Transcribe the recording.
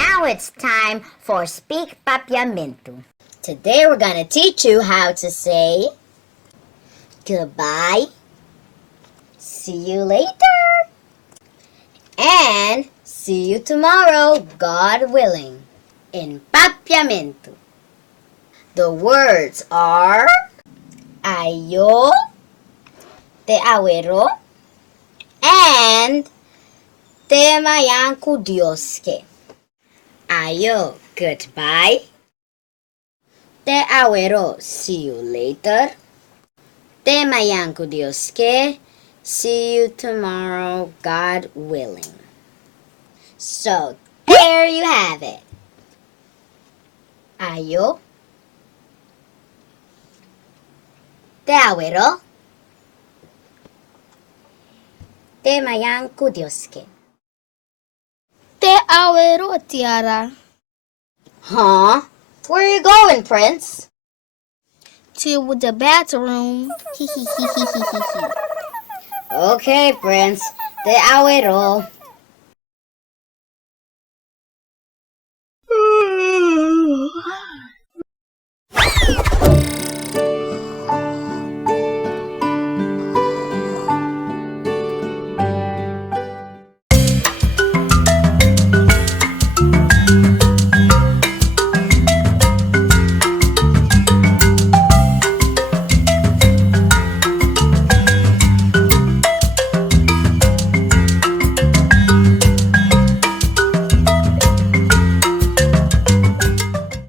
Now it's time for Speak Papiamentu. Today we're gonna teach you how to say goodbye, see you later, and see you tomorrow, God willing, in Papiamentu. The words are ayo, te awero, and te mayanku dioske. Ayo, goodbye. Te awero, see you later. Te mayanku dioske, see you tomorrow, God willing. So, there you have it. Ayo, te awero, te mayanku dioske. Te awero, Tiarah. Huh? Where are you going, Prince? To the bathroom. Okay, Prince. Te awero.